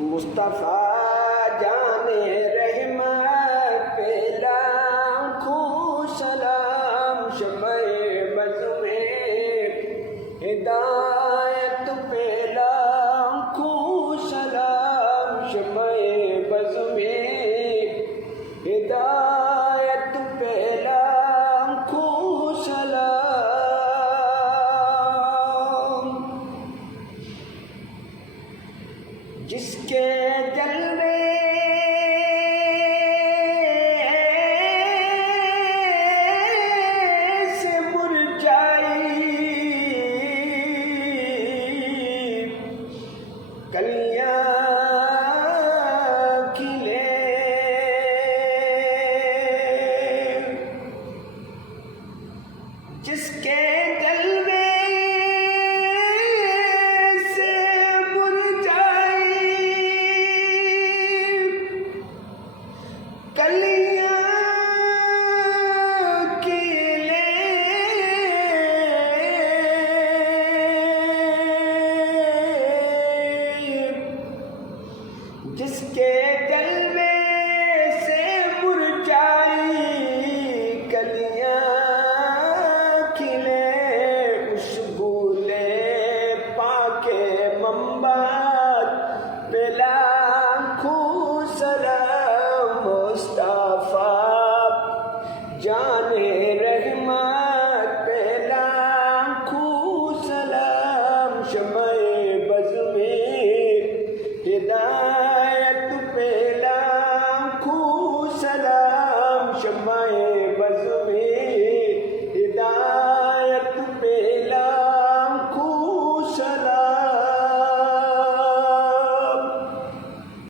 मुस्तफ़ा जाने रहमत पे लाखों सलाम, शम्ए बज़ में हिदायत पे लाखों सलाम, शम्ए बज़ में हिदायत पे लाखों सलाम। जिसके जलवे से मुरझाई कलियां